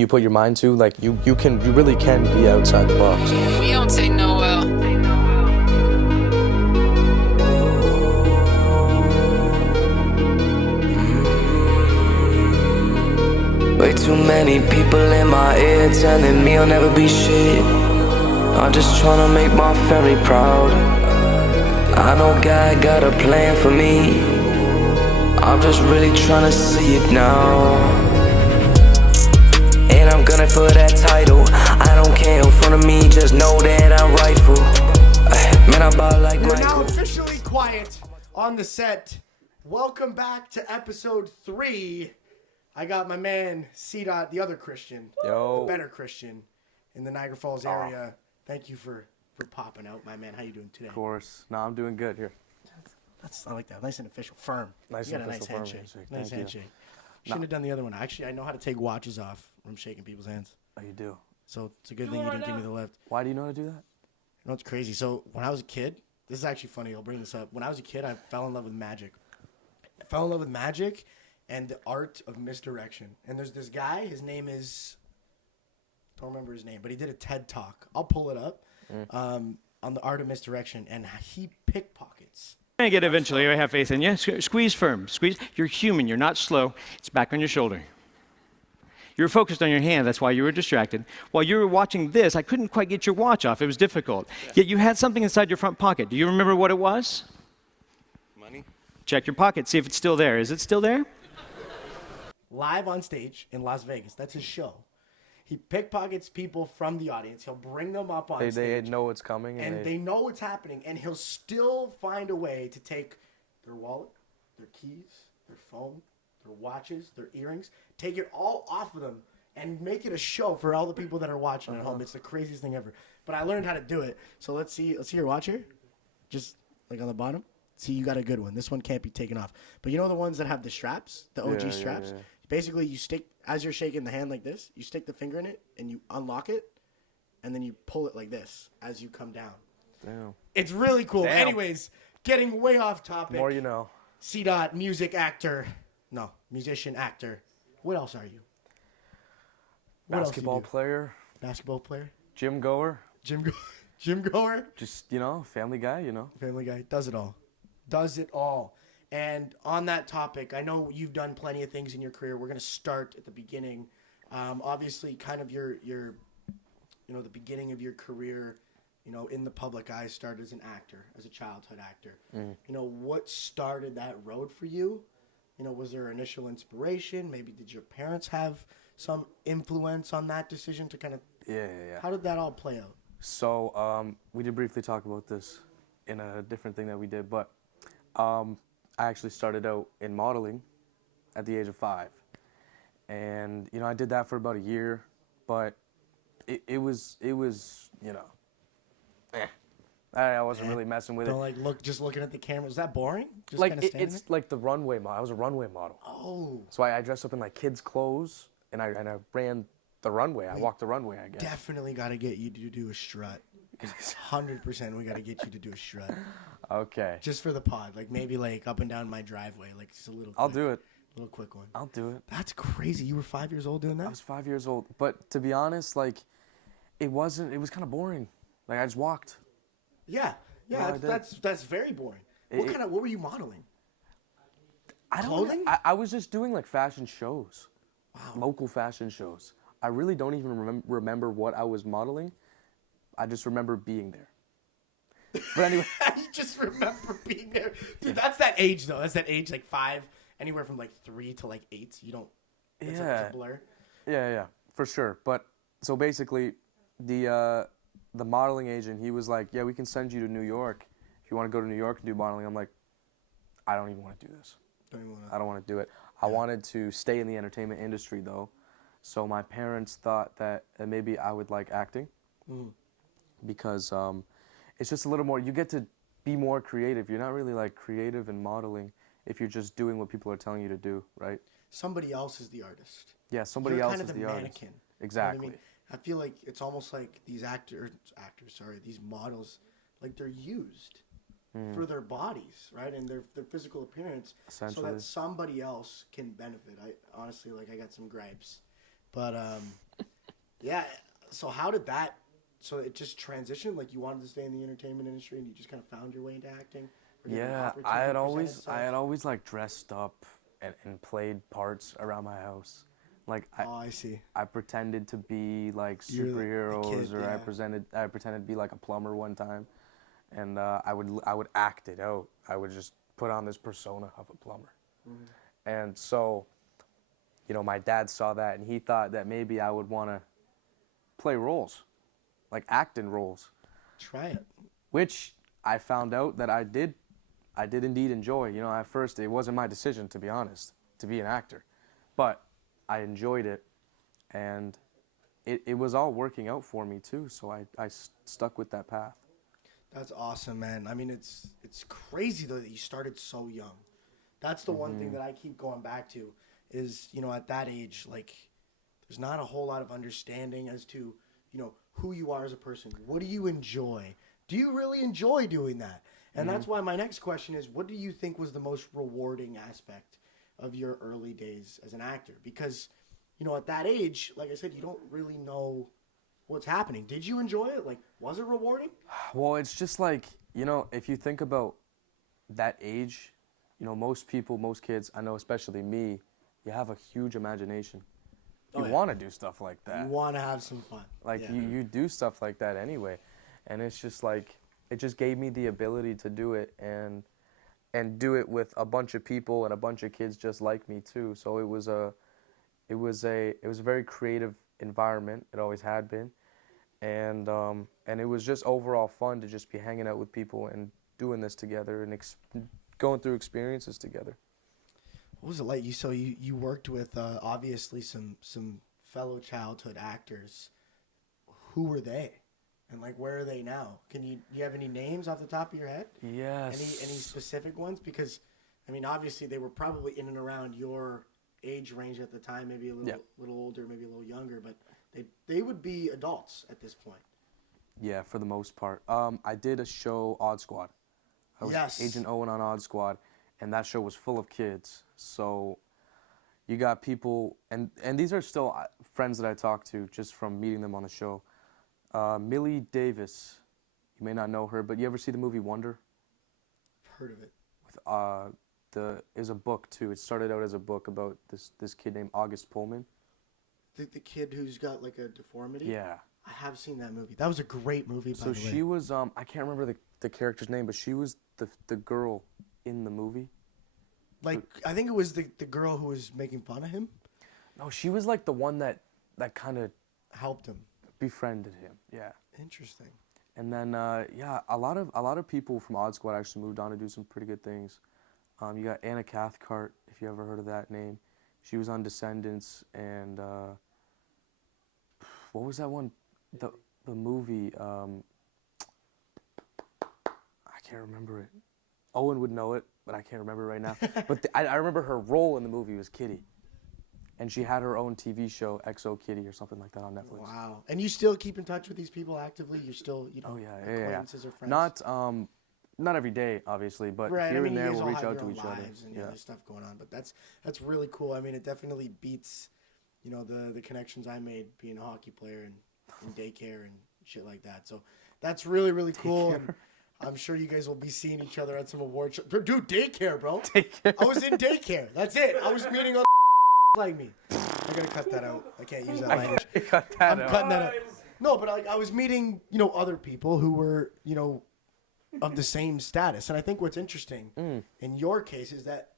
you put your mind to, like you really can be outside the box. We don't take no L. Way too many people in my ear telling me I'll never be shit. I'm just trying to make my family proud. I know God got a plan for me. I'm just really trying to see it now. And I'm gunning for that title. I don't care in front of me, just know that I'm rightful. Man, I ball like We're Michael. now officially quiet on the set. Welcome back to episode 3. I got my man CDOT, the other Christian, Yo. the better Christian in the Niagara Falls area. Thank you for popping out, my man. How you doing today? Of course. No, I'm doing good here. I like that. Nice and official, firm. Nice you got and a nice official, firm handshake. handshake. Nice Thank you. handshake. Shouldn't have done the other one. Actually, I know how to take watches off from shaking people's hands. Oh, you do? So it's a good thing you didn't give me the left. Why do you know how to do that? You know, it's crazy. So when I was a kid, this is actually funny. I'll bring this up. When I was a kid, I fell in love with magic. And the art of misdirection. And there's this guy, his name is, don't remember his name, but he did a TED Talk. I'll pull it up on the art of misdirection, and he pickpockets. You're gonna get eventually. I have faith in you. Squeeze firm. Squeeze. You're human. You're not slow. It's back on your shoulder. You were focused on your hand. That's why you were distracted. While you were watching this, I couldn't quite get your watch off. It was difficult. Yet you had something inside your front pocket. Do you remember what it was? Money? Check your pocket. See if it's still there. Is it still there? Live on stage in Las Vegas. That's his show. He pickpockets people from the audience. He'll bring them up on They stage. know what's coming. And they know what's happening. And he'll still find a way to take their wallet, their keys, their phone, their watches, their earrings, take it all off of them and make it a show for all the people that are watching at home. It's the craziest thing ever. But I learned how to do it. So let's see your watch here. Just like on the bottom. See, you got a good one. This one can't be taken off. But you know the ones that have the straps, the OG straps? Yeah. Basically, you stick, as you're shaking the hand like this, you stick the finger in it and you unlock it, and then you pull it like this as you come down. Damn. It's really cool. Damn. Anyways, getting way off topic. More you know. CDOT, musician, actor. What else are you? What else do you Basketball do? player. Basketball player? Gym goer. Gym goer? Just, family guy, Family guy. Does it all. Does it all. And on that topic, I know you've done plenty of things in your career. We're going to start at the beginning. Obviously, kind of your the beginning of your career, in the public eye started as an actor, as a childhood actor. What started that road for you? Was there initial inspiration? Maybe did your parents have some influence on that decision to kind of... Yeah. How did that all play out? So, we did briefly talk about this in a different thing that we did, but I actually started out in modeling at the age of 5. And, I did that for about a year, but it was I wasn't really messing with it. Just looking at the camera. Is that boring? Just Like, kinda standing it's there? like the runway model. I was a runway model. Oh. So I dressed up in like kids' clothes, and I ran the runway. I walked the runway, I guess. Definitely got to get you to do a strut. 100% we got to get you to do a strut. Okay. Just for the pod. Like maybe like up and down my driveway. Like just a little quick, I'll do it. Little quick one. I'll do it. That's crazy. You were 5 years old doing that? I was 5 years old. But to be honest, like, it was kind of boring. Like, I just walked. Yeah. Yeah, I did. That's very boring. What were you modeling? Clothing? I was just doing like fashion shows. Wow. Local fashion shows. I really don't even remember what I was modeling. I just remember being there. But anyway. You just remember being there. Dude, that's that age though. That's that age like 5, anywhere from like 3 to like 8. You don't it's a blur. Yeah, for sure. But so basically the modeling agent, he was like, "Yeah, we can send you to New York if you want to go to New York and do modeling." I'm like, "I don't even want to do this. I don't want to do it." I wanted to stay in the entertainment industry though. So my parents thought that maybe I would like acting because it's just a little more, you get to be more creative. You're not really like creative in modeling if you're just doing what people are telling you to do, right? Somebody else is the artist. Yeah, somebody You're else kind is of the artist. mannequin. Exactly. You know what I mean? I feel like it's almost like these these models, like they're used for their bodies, right? And their physical appearance so Essentially. that somebody else can benefit. I honestly, like, I got some gripes. But Yeah. So how did that? So it just transitioned. Like you wanted to stay in the entertainment industry, and you just kind of found your way into acting. Or did an Yeah, opportunity I had present always itself? I had always like dressed up and played parts around my house. Like Oh, I see. I pretended to be like You're the superheroes, kid, or yeah. I pretended to be like a plumber one time, and I would act it out. I would just put on this persona of a plumber, and so, you know, my dad saw that and he thought that maybe I would want to play roles, like act in roles, Try it. which I found out that I did indeed enjoy. You know, at first it wasn't my decision, to be honest, to be an actor, but I enjoyed it, and it was all working out for me too. So I stuck with that path. That's awesome, man. I mean, it's crazy though that you started so young. That's the one thing that I keep going back to is, you know, at that age, like, there's not a whole lot of understanding as to, you know, who you are as a person. What do you enjoy? Do you really enjoy doing that? And that's why my next question is, what do you think was the most rewarding aspect of your early days as an actor? Because, you know, at that age, like I said, you don't really know what's happening. Did you enjoy it? Like, was it rewarding? Well, it's just like, you know, if you think about that age, you know, most people, most kids, I know especially me, you have a huge imagination. You Oh, yeah. want to do stuff like that. You want to have some fun. Like Yeah. you do stuff like that anyway, and it's just like it just gave me the ability to do it and do it with a bunch of people and a bunch of kids just like me too. So it was a very creative environment. It always had been, and it was just overall fun to just be hanging out with people and doing this together and going through experiences together. What was it like? You worked with obviously some fellow childhood actors. Who were they, and like where are they now? Do you have any names off the top of your head? Yes. Any specific ones? Because I mean, obviously they were probably in and around your age range at the time, maybe a little older, maybe a little younger, but they would be adults at this point. Yeah, for the most part. I did a show, Odd Squad. I was Yes. Agent Owen on Odd Squad, and that show was full of kids. So you got people, and these are still friends that I talk to just from meeting them on the show. Millie Davis, you may not know her, but you ever see the movie Wonder? I've heard of it. With is a book too. It started out as a book about this kid named August Pullman. The kid who's got like a deformity. Yeah. I have seen that movie. That was a great movie. By So the way. she was I can't remember the character's name, but she was the girl in the movie. Like, I think it was the girl who was making fun of him. No, she was like the one that kind of Helped him. befriended him. Yeah. Interesting. And then yeah, a lot of people from Odd Squad actually moved on to do some pretty good things. You got Anna Cathcart, if you ever heard of that name. She was on Descendants, and what was that one? The movie. I can't remember it. Owen would know it, but I can't remember right now. But I remember her role in the movie was Kitty, and she had her own TV show, XO Kitty or something like that on Netflix. Wow. And you still keep in touch with these people actively? You're still, Oh yeah, acquaintances or friends? Not every day, obviously, but Right. here I mean, and there you guys we'll all reach have out your to own each other. lives and Yeah. other stuff going on, but that's really cool. I mean, it definitely beats, you know, the connections I made being a hockey player and in daycare and shit like that. So that's really, really cool. And I'm sure you guys will be seeing each other at some award show. Dude, daycare, bro. Daycare. I was in daycare. That's it. I was meeting on like me. I gotta cut that out. I can't use that language. Cut that I'm out. cutting that out. No, but I was meeting, you know, other people who were, you know, of the same status. And I think what's interesting in your case is that,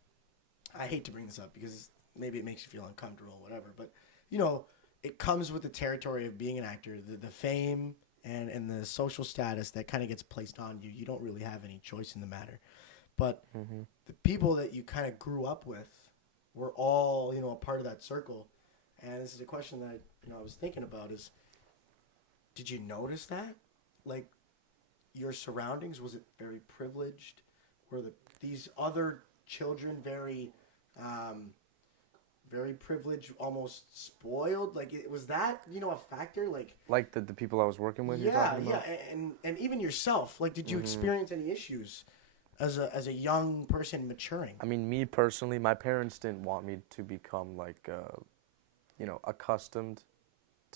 I hate to bring this up because maybe it makes you feel uncomfortable or whatever, but, you know, it comes with the territory of being an actor, the fame and the social status that kind of gets placed on you. You don't really have any choice in the matter. But the people that you kind of grew up with were all, you know, a part of that circle. And this is a question that, you know, I was thinking about is, did you notice that? Like, your surroundings, was it very privileged? Were these other children very, very privileged, almost spoiled? Like, was that, you know, a factor? Like the people I was working with. You're Yeah, talking about? yeah, and even yourself. Like, did you experience any issues as a young person maturing? I mean, me personally, my parents didn't want me to become like, you know, accustomed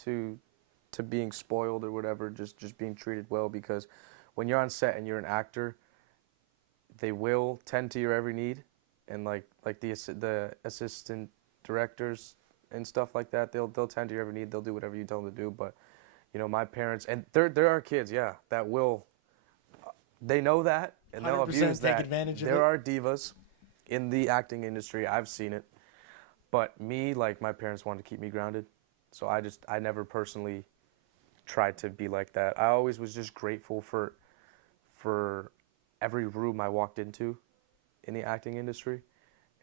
to to being spoiled or whatever, just being treated well, because when you're on set and you're an actor, they will tend to your every need, and like the assistant directors and stuff like that, they'll tend to your every need. They'll do whatever you tell them to do. But you know, my parents, and there are kids, yeah, that will. They know that, and they'll 100% abuse take that. advantage of There it. are divas in the acting industry. I've seen it. But me, like, my parents wanted to keep me grounded. So I never personally tried to be like that. I always was just grateful for every room I walked into in the acting industry,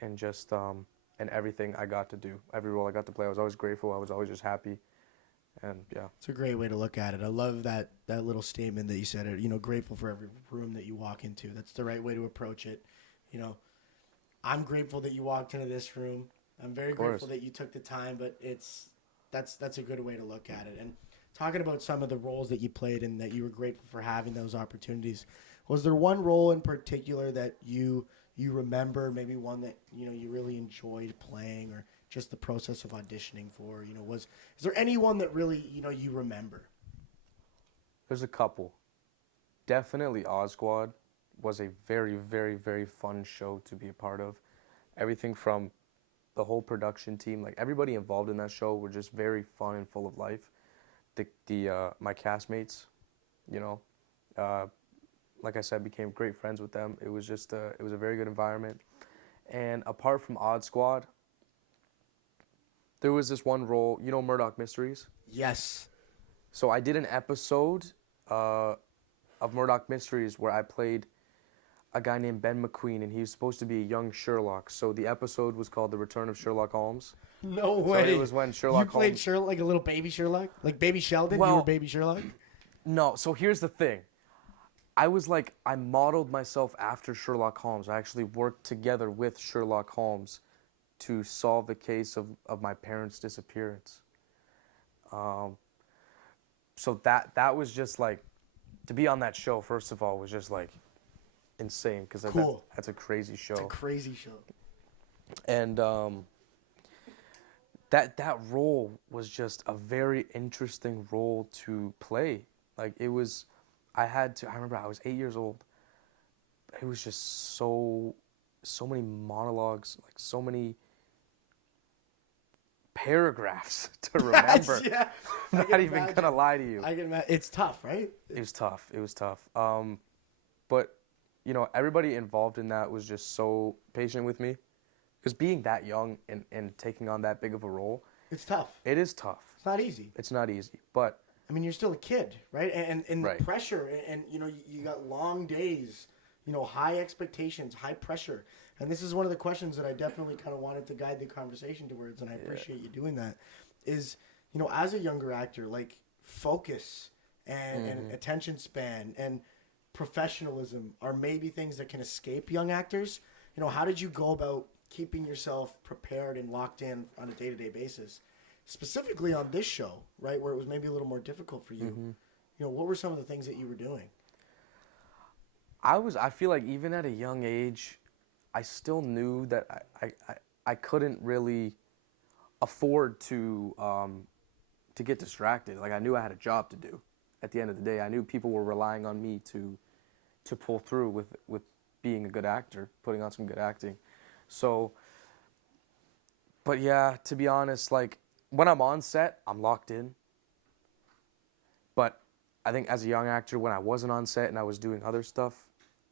and just and everything I got to do, every role I got to play. I was always grateful. I was always just happy. And yeah. It's a great way to look at it. I love that little statement that you said, you know, grateful for every room that you walk into. That's the right way to approach it. You know, I'm grateful that you walked into this room. I'm very grateful that you took the time, but that's a good way to look at it. And talking about some of the roles that you played and that you were grateful for having those opportunities, was there one role in particular that you remember, maybe one that, you know, you really enjoyed playing, or just the process of auditioning for, you know, is there anyone that really, you know, you remember? There's a couple. Definitely Oz Squad was a very, very, very fun show to be a part of. Everything from the whole production team, like everybody involved in that show were just very fun and full of life. My castmates, you know, like I said, became great friends with them. It was just it was a very good environment. And apart from Odd Squad, there was this one role, you know, Murdoch Mysteries. Yes. So I did an episode of Murdoch Mysteries where I played a guy named Ben McQueen, and he was supposed to be a young Sherlock. So the episode was called The Return of Sherlock Holmes. No way. So it was when Sherlock You played Holmes... Sherlock, like a little baby Sherlock? Like baby Sheldon? You Well- were baby Sherlock? No, so here's the thing. I modeled myself after Sherlock Holmes. I actually worked together with Sherlock Holmes to solve the case of my parents' disappearance. So that was just like, to be on that show, first of all, was just like insane, because Cool. that's a crazy show. It's a crazy show. And that role was just a very interesting role to play. Like, it was, I remember I was 8 years old. It was just so many monologues, like so many paragraphs to remember. Yeah. I'm not even gonna lie to you. I can imagine. It's tough, right? It was tough. But you know, everybody involved in that was just so patient with me, because being that young and taking on that big of a role, It's tough. it is tough. It's not easy. It's not easy, but I mean, you're still a kid, right? And Right. the pressure, and you know, you got long days, you know, high expectations, high pressure. And this is one of the questions that I definitely kind of wanted to guide the conversation towards, and I appreciate you doing that, is, you know, as a younger actor, like, focus and attention span and professionalism are maybe things that can escape young actors. You know, how did you go about keeping yourself prepared and locked in on a day-to-day basis? Specifically on this show, right, where it was maybe a little more difficult for you. You know, what were some of the things that you were doing? I feel like even at a young age, I still knew that I couldn't really afford to get distracted. Like, I knew I had a job to do. At the end of the day, I knew people were relying on me to pull through with being a good actor, putting on some good acting. So, but yeah, to be honest, like, when I'm on set, I'm locked in. But I think as a young actor, when I wasn't on set and I was doing other stuff,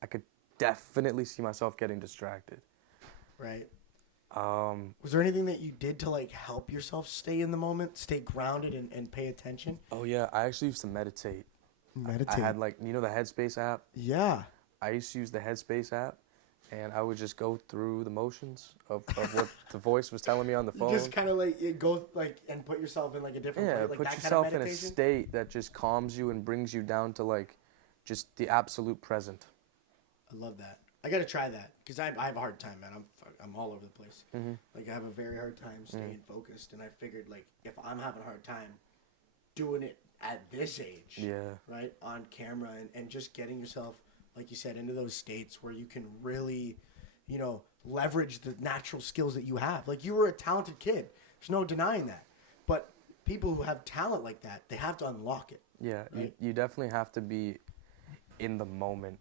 I could definitely see myself getting distracted. Right. Was there anything that you did to, like, help yourself stay in the moment, stay grounded and pay attention? Oh yeah, I actually used to meditate. Meditate. I had, like, you know, the Headspace app? Yeah. I used to use the Headspace app, and I would just go through the motions of what the voice was telling me on the You phone. just kind of, like, go, like, and put yourself in, like, a different Yeah, place. Like, put that yourself kind of in a meditation? state that just calms you and brings you down to, like, just the absolute present. I love that. I got to try that, because I have a hard time, man. I'm all over the place. Like, I have a very hard time staying focused, and I figured, like, if I'm having a hard time doing it at this age, Yeah. right, on camera, and just getting yourself, like you said, into those states where you can really, you know, leverage the natural skills that you have. Like, you were a talented kid. There's no denying that. But people who have talent like that, they have to unlock it. Yeah, Right. you definitely have to be in the moment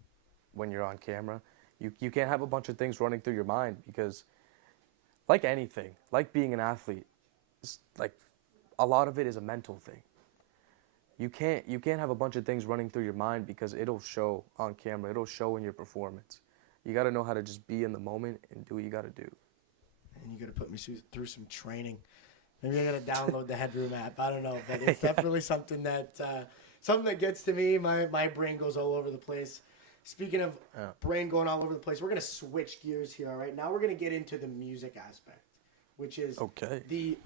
when you're on camera. You can't have a bunch of things running through your mind because, like anything, like being an athlete, like a lot of it is a mental thing. You can't have a bunch of things running through your mind because it'll show on camera. It'll show in your performance. You got to know how to just be in the moment and do what you got to do. And you got to put me through some training. Maybe I got to download the Headroom app. I don't know, but it's definitely something that gets to me. My brain goes all over the place. Speaking of brain going all over the place, we're gonna switch gears here. All right, now we're gonna get into the music aspect, which is the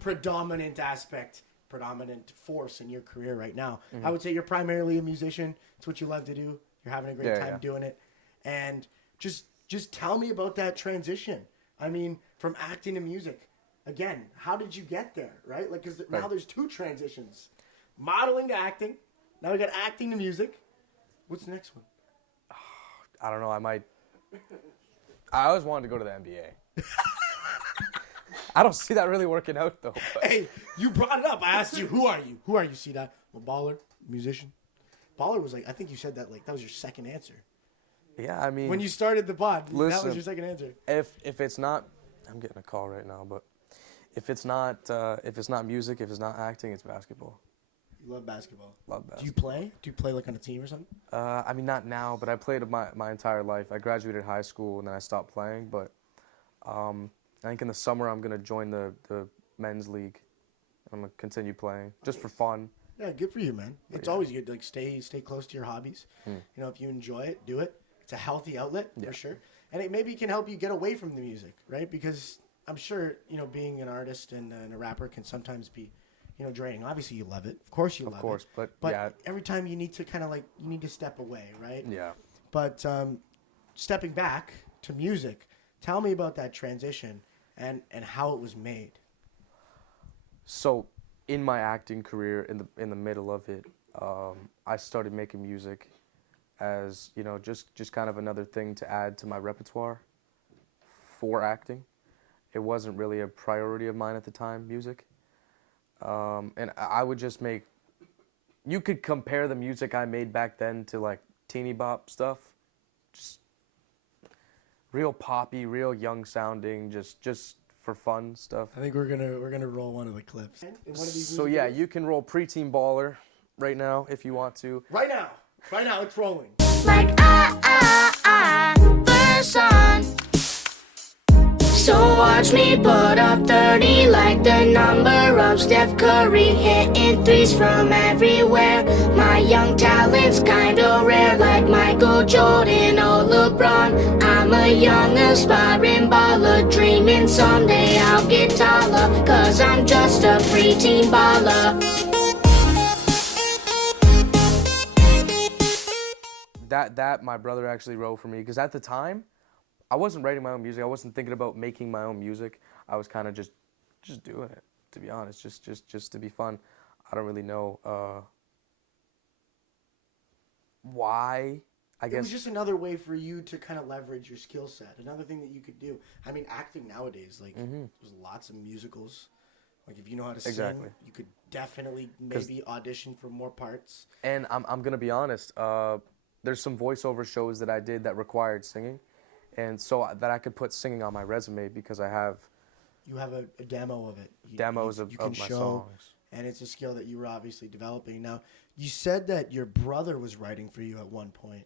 predominant force in your career right now. I would say you're primarily a musician. It's what you love to do. You're having a great time doing it, and just tell me about that transition. I mean, from acting to music. Again, how did you get there, right? Like, because now there's two transitions. Modeling to acting. Now we got acting to music. What's the next one? I don't know. I always wanted to go to the NBA. I don't see that really working out, though. But. Hey, you brought it up. I asked you, who are you? Who are you, CDOT? A baller? Musician? Baller was like, I think you said that like that was your second answer. Yeah, I mean. When you started the pod, that listen, was your second answer. If it's not, I'm getting a call right now, but if it's not music, if it's not acting, it's basketball. You love basketball. Love basketball. Do you play? Do you play like on a team or something? I mean, not now, but I played my entire life. I graduated high school and then I stopped playing. But I think in the summer I'm gonna join the men's league. I'm gonna continue playing just for fun. Yeah, good for you, man. It's always good to like stay close to your hobbies. You know, if you enjoy it, do it. It's a healthy outlet for sure, and it maybe can help you get away from the music, right? Because I'm sure being an artist and a rapper can sometimes be draining. Obviously, you love it. Of course, you love it. Of course, but yeah. Every time you need to kind of like you need to step away, right? Yeah. But stepping back to music, tell me about that transition and how it was made. So, in my acting career, in the middle of it, I started making music as just kind of another thing to add to my repertoire for acting. It wasn't really a priority of mine at the time, music. And I would just make. You could compare the music I made back then to like teeny bop stuff, just real poppy, real young sounding, just for fun stuff. I think we're gonna roll one of the clips. So yeah, you can roll Preteen Baller right now if you want to. Right now, it's rolling. Like verse on. So watch me put up 30 like the number of Steph Curry, hitting threes from everywhere. My young talent's kinda rare, like Michael Jordan or LeBron. I'm a young aspiring baller, dreaming someday I'll get taller, cause I'm just a preteen baller. That my brother actually wrote for me, because at the time I wasn't writing my own music. I wasn't thinking about making my own music. I was kind of just doing it, to be honest, just to be fun. I don't really know why. I guess it was just another way for you to kind of leverage your skill set. Another thing that you could do. I mean, acting nowadays, like there's lots of musicals. Like if you know how to sing, you could definitely maybe audition for more parts. And I'm gonna be honest. There's some voiceover shows that I did that required singing. And so that I could put singing on my resume because I have. You have a demo of it. Demos of my songs. And it's a skill that you were obviously developing. Now, you said that your brother was writing for you at one point.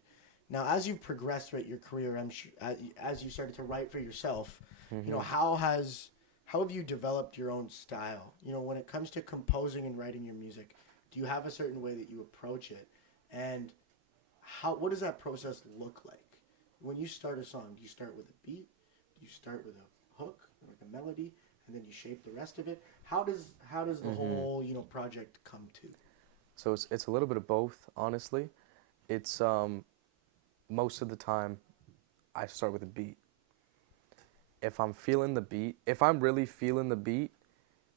Now, as you've progressed throughout your career, I'm sure, as you started to write for yourself, how have you developed your own style? When it comes to composing and writing your music, do you have a certain way that you approach it? And what does that process look like? When you start a song, do you start with a beat? Do you start with a hook, like a melody, and then you shape the rest of it? How does the whole project come to? So it's a little bit of both, honestly. It's most of the time I start with a beat. If I'm feeling the beat, if I'm really feeling the beat,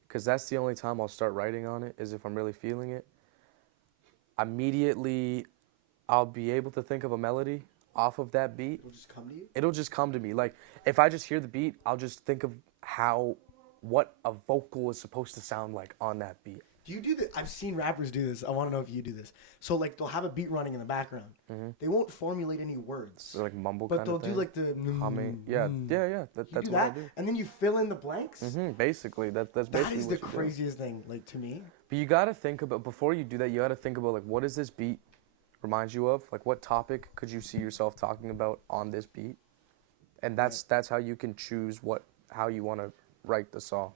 because that's the only time I'll start writing on it, is if I'm really feeling it. Immediately, I'll be able to think of a melody off of that beat. It'll just come to you? It'll just come to me. Like, if I just hear the beat, I'll just think of what a vocal is supposed to sound like on that beat. Do you do that? I've seen rappers do this. I want to know if you do this. So like they'll have a beat running in the background. They won't formulate any words. So like mumble But kind they'll of do thing. like the Humming. Yeah. You That's do what I that, do. and then you fill in the blanks. Basically, that's That basically is what the you do. craziest thing, like to me. But you gotta think about, before you do that, you gotta think about like, what does this beat remind you of? Like, what topic could you see yourself talking about on this beat? And that's how you can choose how you want to write the song.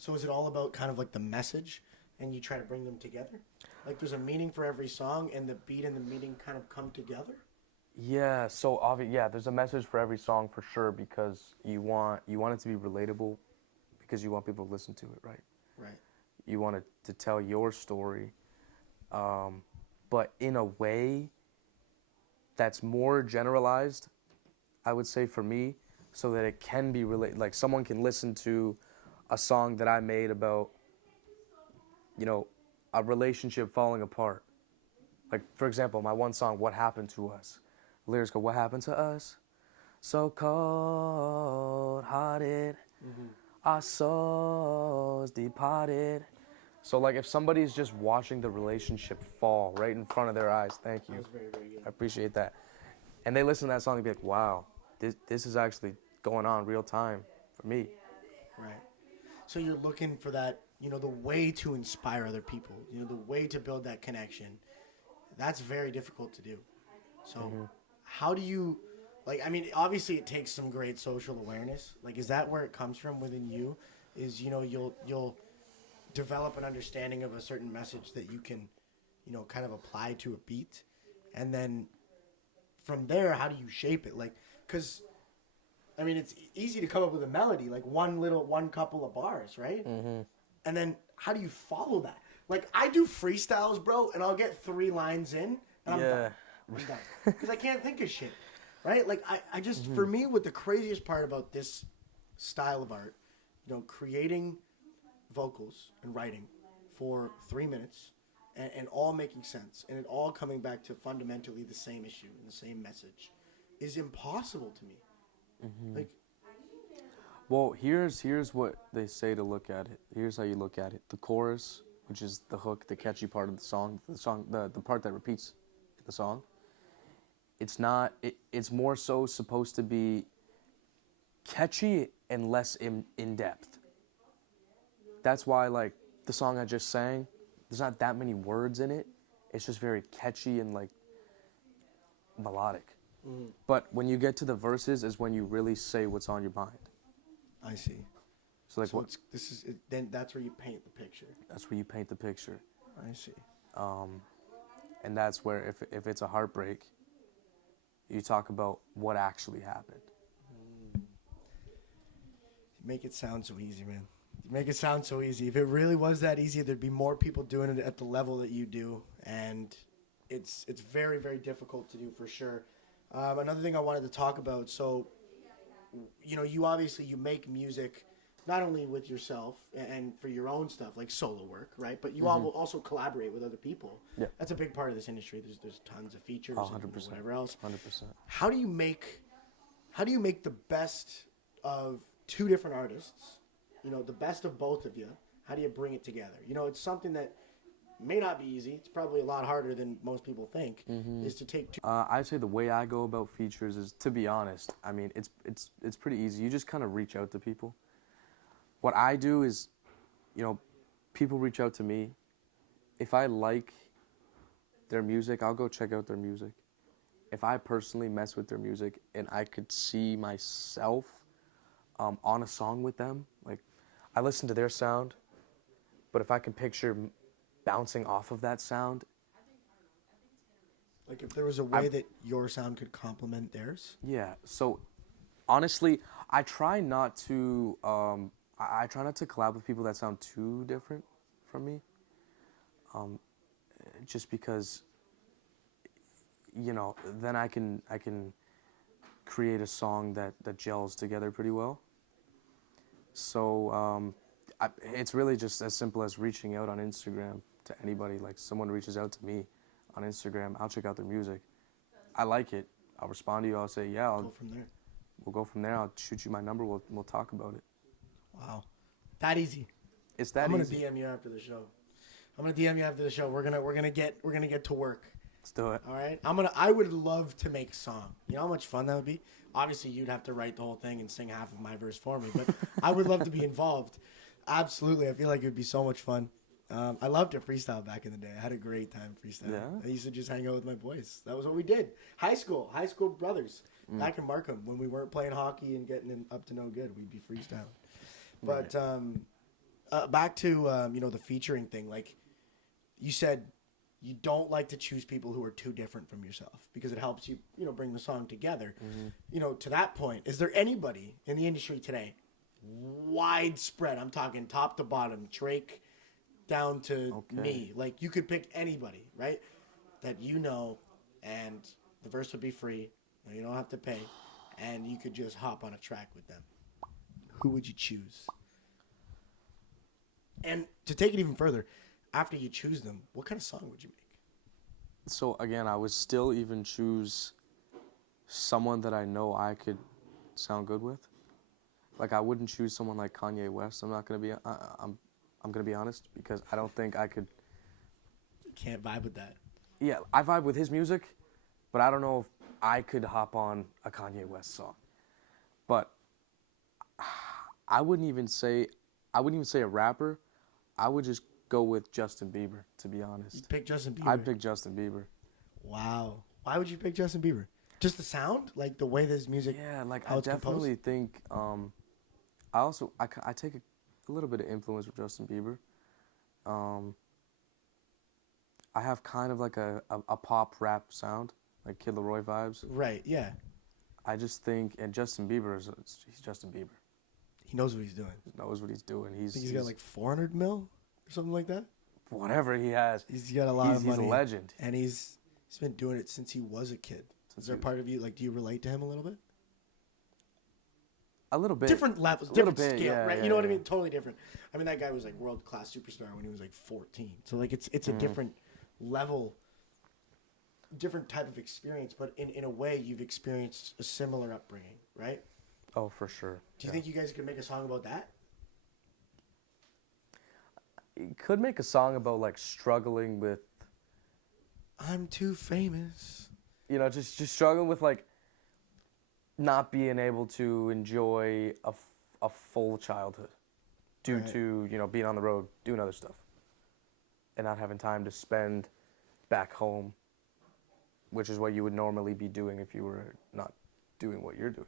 So is it all about kind of like the message, and you try to bring them together? Like there's a meaning for every song, and the beat and the meaning kind of come together. Yeah. So there's a message for every song for sure, because you want it to be relatable, because you want people to listen to it, right? Right. You want it to tell your story, but in a way that's more generalized, I would say, for me, so that it can be like someone can listen to a song that I made about, a relationship falling apart. Like, for example, my one song, What Happened to Us? The lyrics go, what happened to us? So cold-hearted, our souls departed. So, like, if somebody's just watching the relationship fall right in front of their eyes, thank you. That was very, very good. I appreciate that. And they listen to that song and be like, wow, this is actually going on real time for me. Right. So you're looking for that, the way to inspire other people, the way to build that connection. That's very difficult to do. So how do you, obviously it takes some great social awareness. Like, is that where it comes from within you? Is, you'll develop an understanding of a certain message that you can, kind of apply to a beat. And then from there, how do you shape it? Like, because it's easy to come up with a melody, like one couple of bars, right? And then how do you follow that? Like, I do freestyles, bro, and I'll get 3 lines in, and I'm done. Because I can't think of shit, right? Like, I just, for me, what the craziest part about this style of art, creating vocals and writing for 3 minutes, and all making sense, and it all coming back to fundamentally the same issue and the same message, is impossible to me. Like, Well, here's what they say to look at it. Here's how you look at it. The chorus, which is the hook, the catchy part of the song, the part that repeats in the song. It's more so supposed to be catchy and less in depth. That's why, like, the song I just sang, there's not that many words in it. It's just very catchy and like melodic. But when you get to the verses is when you really say what's on your mind. I see. So like, So then that's where you paint the picture. that's where you paint the picture. I see. And that's where, if it's a heartbreak, you talk about what actually happened. You make it sound so easy, man. You make it sound so easy. If it really was that easy, there'd be more people doing it at the level that you do, and it's very, very difficult to do for sure. Another thing I wanted to talk about, so, you obviously, you make music not only with yourself and for your own stuff, like solo work, right? But you also collaborate with other people. Yeah. That's a big part of this industry. There's tons of features Oh, and 100%. whatever else. 100%. How do you make the best of 2 different artists? The best of both of you. How do you bring it together? It's something that may not be easy. It's probably a lot harder than most people think. Is to take 2. I'd say the way I go about features is, to be honest, it's pretty easy. You just kind of reach out to people. What I do is, people reach out to me. If I like their music, I'll go check out their music. If I personally mess with their music and I could see myself on a song with them, like, I listen to their sound, but if I can picture bouncing off of that sound. Like, if there was a way that your sound could complement theirs? Yeah. So, honestly, I try not to collab with people that sound too different from me. Just because, then I can create a song that gels together pretty well. So, it's really just as simple as reaching out on Instagram to anybody. Like, someone reaches out to me on Instagram, I'll check out their music. I like it. I'll respond to you. I'll say, yeah. Go from there. We'll go from there. I'll shoot you my number. We'll talk about it. Wow. That easy. It's that I'm gonna easy. DM you after the show. We're gonna get to work. Let's do it. All right. I would love to make a song. You know how much fun that would be? Obviously, you'd have to write the whole thing and sing half of my verse for me, but I would love to be involved. Absolutely. I feel like it would be so much fun. I loved to freestyle back in the day. I had a great time freestyling. Yeah? I used to just hang out with my boys. That was what we did. High school brothers. Back in Markham, when we weren't playing hockey and getting up to no good, we'd be freestyling. But back to the featuring thing. Like you said, you don't like to choose people who are too different from yourself because it helps you bring the song together. To that point, is there anybody in the industry today, widespread, I'm talking top to bottom, Drake down to me, like you could pick anybody, right, that and the verse would be free, and you don't have to pay, and you could just hop on a track with them? Who would you choose? And to take it even further, after you choose them, what kind of song would you make? So again, I would still even choose someone that I know I could sound good with. Like I wouldn't choose someone like Kanye West. I'm gonna be honest, because I don't think I could. Can't vibe with that. Yeah, I vibe with his music, but I don't know if I could hop on a Kanye West song. But I wouldn't even say a rapper. I would just go with Justin Bieber, to be honest. You'd pick Justin Bieber? I'd pick Justin Bieber. Wow. Why would you pick Justin Bieber? Just the sound? Like the way this music... Yeah, like how I it's definitely composed? think... I take a little bit of influence from Justin Bieber. I have kind of like a pop rap sound, like Kid Laroi vibes. Right, yeah. I just think, and Justin Bieber, he's Justin Bieber. He knows what he's doing. He knows what he's doing. I think he's got like 400 mil or something like that. Whatever he has. He's got a lot of money. He's a legend. And he's been doing it since he was a kid. Is there part of you, like, do you relate to him a little bit? A little bit. Different levels, A little different bit, scale, yeah, right? yeah, You know what I yeah. mean? Totally different. I mean, that guy was like world-class superstar when he was like 14. So like it's a different level, different type of experience, but in a way you've experienced a similar upbringing, right? Oh, for sure. Do you think you guys could make a song about that? You could make a song about like struggling with, I'm too famous. just struggling with like not being able to enjoy a full childhood due Right. to, being on the road, doing other stuff, and not having time to spend back home, which is what you would normally be doing if you were not doing what you're doing.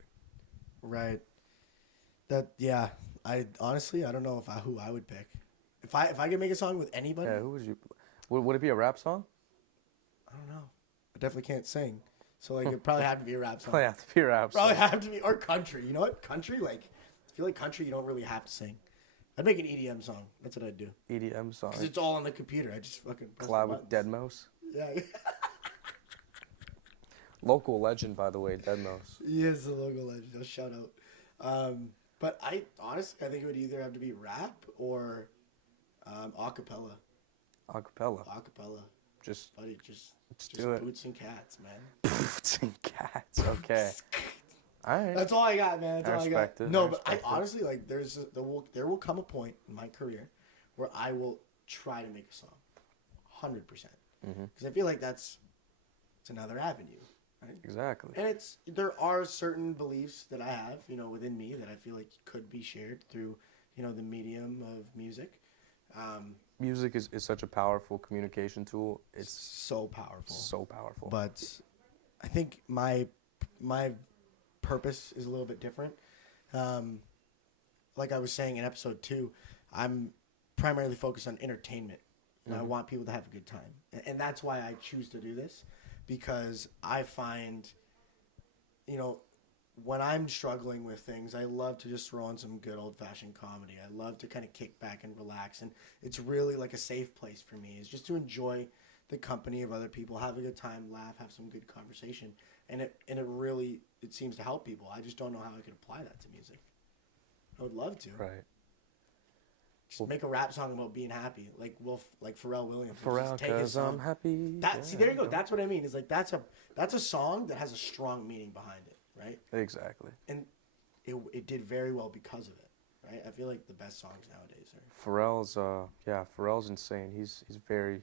Right. I honestly, I don't know who I would pick. If I could make a song with anybody, Yeah, who would you? Would it be a rap song? I don't know. I definitely can't sing. So like it probably have to be a rap song. Probably have to be a rap Probably song. have to be, or country. You know what? Country, like, I feel like country, you don't really have to sing. I'd make an EDM song. That's what I'd do. EDM song. Because it's all on the computer. I just fucking press Collab the with buttons. Deadmau5. Yeah. Local legend, by the way, Deadmau5. He is a local legend. A shout out. But I honestly, I think it would either have to be rap or acapella. Acapella. Acapella. Just Buddy, just do it. boots and cats, man. boots and cats. Okay. All right. That's all I got, man. That's I all I respect got. it. No, I but I respect it. honestly like. There will come a point in my career where I will try to make a song, 100%. Because I feel like it's another avenue, right? Exactly. And there are certain beliefs that I have, within me that I feel like could be shared through, the medium of music. Music is such a powerful communication tool. It's So powerful. so powerful. But I think my purpose is a little bit different. Like I was saying in episode 2, I'm primarily focused on entertainment. And I want people to have a good time. And that's why I choose to do this. Because I find, when I'm struggling with things, I love to just throw on some good old-fashioned comedy. I love to kind of kick back and relax. And it's really like a safe place for me. Is just to enjoy the company of other people, have a good time, laugh, have some good conversation. And it really seems to help people. I just don't know how I could apply that to music. I would love to. right. Just make a rap song about being happy, like Pharrell Williams. Pharrell, Just take his 'cause I'm song. happy. See, there you go. That's what I mean. Is like that's a song that has a strong meaning behind it, right? Exactly. And it did very well because of it, right? I feel like the best songs nowadays are Pharrell's insane. He's very,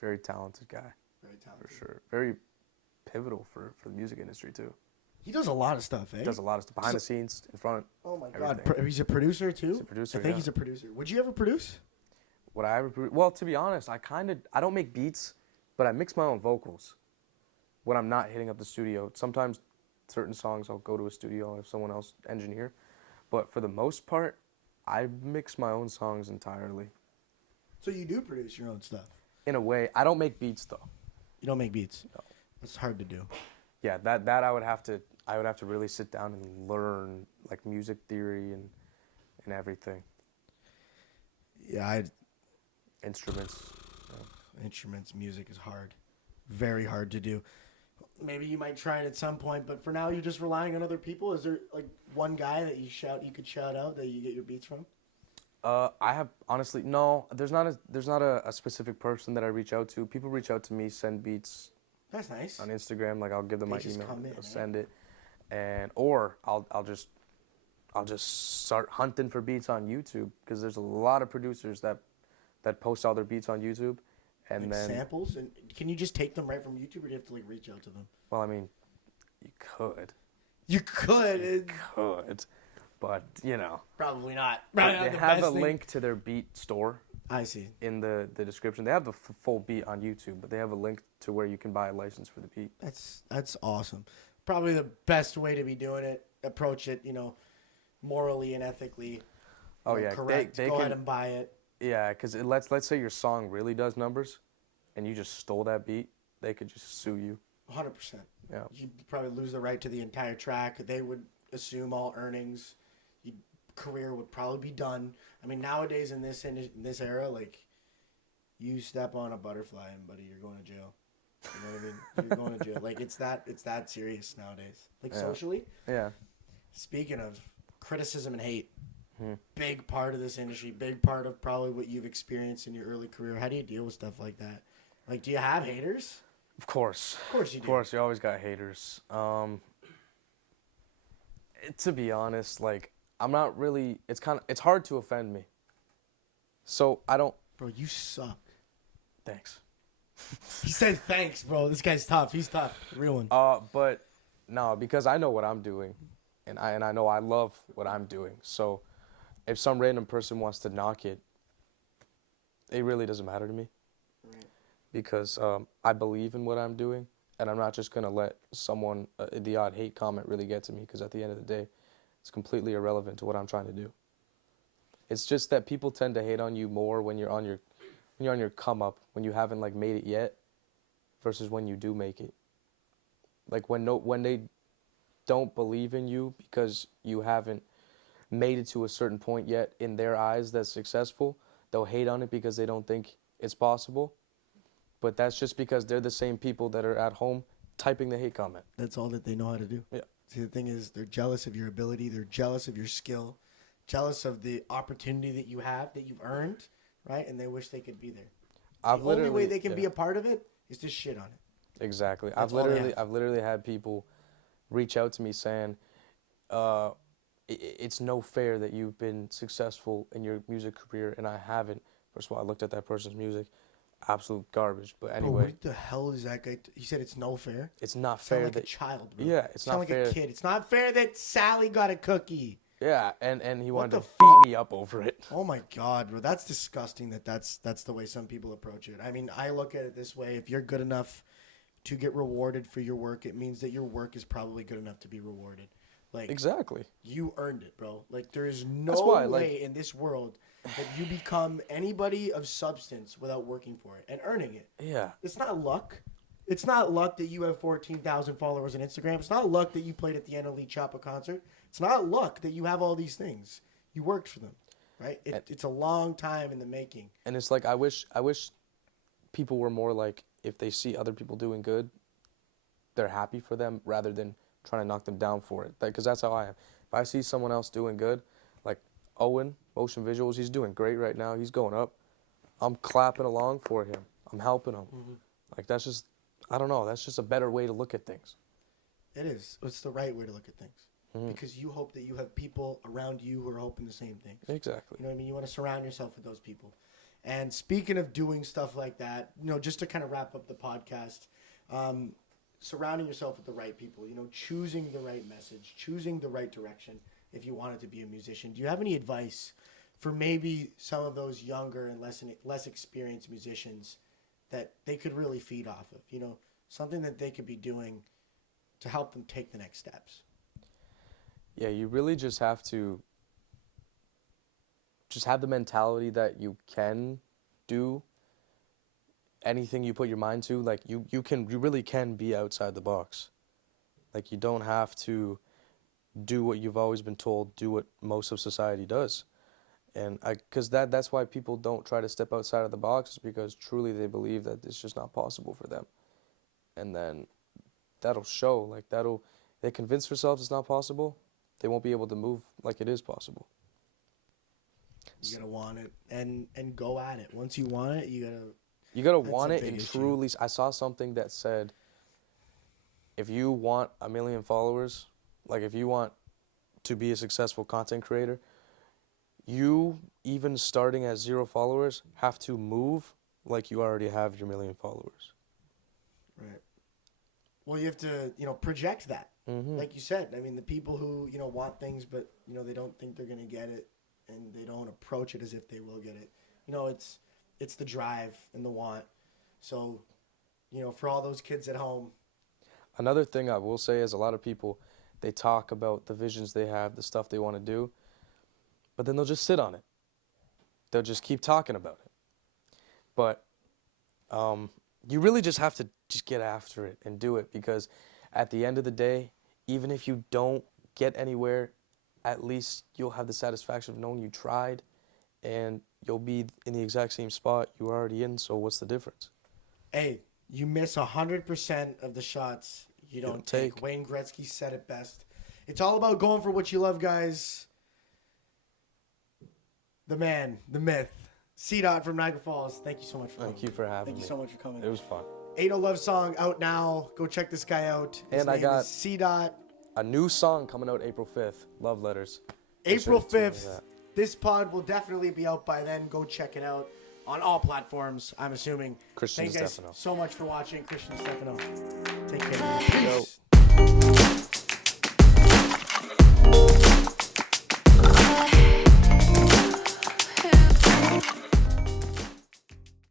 very talented guy very for talented. sure. Very pivotal for the music industry too. He does a lot of stuff, eh? He does a lot of stuff behind the scenes, in front. Oh my God, everything. he's a producer too. He's a producer, I think yeah. he's a producer. Would you ever produce? Would I ever well, to be honest, I don't make beats, but I mix my own vocals when I'm not hitting up the studio. Sometimes certain songs I'll go to a studio and have someone else engineer, but for the most part, I mix my own songs entirely. So you do produce your own stuff. In a way, I don't make beats though. You don't make beats. No. It's hard to do. Yeah, that I would have to really sit down and learn like music theory and everything. Yeah, Instruments. instruments, music is hard. Very hard to do. Maybe you might try it at some point, but for now you're just relying on other people. Is there like one guy that you could shout out that you get your beats from? I have honestly no. There's not a specific person that I reach out to. People reach out to me, send beats That's nice. on Instagram. Like I'll give them They my just email, come in, they'll right? send it, or I'll just start hunting for beats on YouTube because there's a lot of producers that post all their beats on YouTube, and Like then samples, and can you just take them right from YouTube, or do you have to like reach out to them? well, I mean, you could, You could. but you know, Probably not. they Probably not the have a best thing. link to their beat store I see. in the description. They have the full beat on YouTube, but they have a link to where you can buy a license for the beat. That's awesome. Probably the best way to be doing it. Approach it, morally and ethically. Oh yeah, correct. They Go can, ahead and buy it. yeah, because let's say your song really does numbers, and you just stole that beat, they could just sue you. 100%. Yeah. You'd probably lose the right to the entire track. They would assume all earnings. Your career would probably be done. I mean, nowadays in this era, like, you step on a butterfly and buddy, you're going to jail. You know what I mean? You're going to jail. Like it's that serious nowadays. Like Yeah. socially. Yeah. Speaking of criticism and hate, big part of this industry, big part of probably what you've experienced in your early career. How do you deal with stuff like that? Like, do you have haters? Of course. Of course you do. Of course, you always got haters. To be honest, like I'm not really. It's hard to offend me. So I don't. Bro, you suck. Thanks. He said thanks, bro. This guy's tough. He's tough. Real one. But no, because I know what I'm doing, and I know I love what I'm doing. So if some random person wants to knock it, it really doesn't matter to me. Right. Because I believe in what I'm doing, and I'm not just gonna let someone the odd hate comment really get to me. Because at the end of the day, it's completely irrelevant to what I'm trying to do. It's just that people tend to hate on you more when you're on your come up, when you haven't like made it yet, versus when you do make it. Like when they don't believe in you because you haven't made it to a certain point yet in their eyes that's successful, they'll hate on it because they don't think it's possible. But that's just because they're the same people that are at home typing the hate comment. That's all that they know how to do. Yeah. See, the thing is, they're jealous of your ability. They're jealous of your skill, jealous of the opportunity that you have, that you've earned, right? And they wish they could be there. The only way they can be a part of it is to shit on it. Exactly. That's all they have. I've literally had people reach out to me saying, it's no fair that you've been successful in your music career and I haven't. First of all, I looked at that person's music, absolute garbage. But Bro, anyway, what the hell is that guy? He said it's no fair. it's not Sound fair like a that child, bro. yeah, it's Sound not like fair. a kid. It's not fair that Sally got a cookie. Yeah, and he What wanted to the beat fuck? me up over it. Oh my God, bro, that's disgusting. That's the way some people approach it. I mean, I look at it this way: if you're good enough to get rewarded for your work, it means that your work is probably good enough to be rewarded. Like Exactly. you earned it, bro. Like there is That's no why, way like- in this world that you become anybody of substance without working for it and earning it. Yeah. It's not luck. It's not luck that you have 14,000 followers on Instagram. It's not luck that you played at the NLE Choppa concert. It's not luck that you have all these things. You worked for them, right? It's a long time in the making. And it's like I wish people were more like if they see other people doing good, they're happy for them rather than trying to knock them down for it. Because that's how I am. If I see someone else doing good, like Owen, Motion Visuals, he's doing great right now. He's going up. I'm clapping along for him. I'm helping him. Like that's just, I don't know. That's just a better way to look at things. It is. It's the right way to look at things. because you hope that you have people around you who are hoping the same things. Exactly. You know what I mean? You want to surround yourself with those people. And speaking of doing stuff like that, you know, just to kind of wrap up the podcast, surrounding yourself with the right people, you know, choosing the right message, choosing the right direction if you wanted to be a musician. Do you have any advice for maybe some of those younger and less experienced musicians that they could really feed off of? You know, something that they could be doing to help them take the next steps? Yeah, you really just have to just have the mentality that you can do anything you put your mind to. Like you really can be outside the box. Like you don't have to do what you've always been told, do what most of society does. And because that's why people don't try to step outside of the box, is because truly they believe that it's just not possible for them. And then that'll show, like they convince themselves it's not possible, they won't be able to move like it is possible. You gotta want it and go at it. Once you want it, you gotta that's want a it big and issue. truly. I saw something that said, if you want 1 million followers, like if you want to be a successful content creator, you, even starting at 0 followers, have to move like you already have your 1 million followers. Right. Well, you have to, you know, project that. Mm-hmm. Like you said, I mean, the people who, you know, want things, but, you know, they don't think they're going to get it, and they don't approach it as if they will get it. You know, it's the drive and the want. So, you know, for all those kids at home. Another thing I will say is a lot of people, they talk about the visions they have, the stuff they want to do, but then they'll just sit on it. They'll just keep talking about it. But you really just have to just get after it and do it, because at the end of the day, even if you don't get anywhere, at least you'll have the satisfaction of knowing you tried, and you'll be in the exact same spot you were already in, so what's the difference? Hey, you miss 100% of the shots you don't take. Wayne Gretzky said it best. It's all about going for what you love, guys. The man, the myth, CDOT from Niagara Falls. Thank you so much for coming. Thank you for having me. Thank you so much for coming. It was fun. Ain't No Love Song out now. Go check this guy out. His And I name got is CDOT. a new song coming out April 5th, Love Letters. April Make sure to tune in to 5th. that. This pod will definitely be out by then. Go check it out on all platforms, I'm assuming. Christian Thank you guys Stefano. so much for watching. Christian Stefano.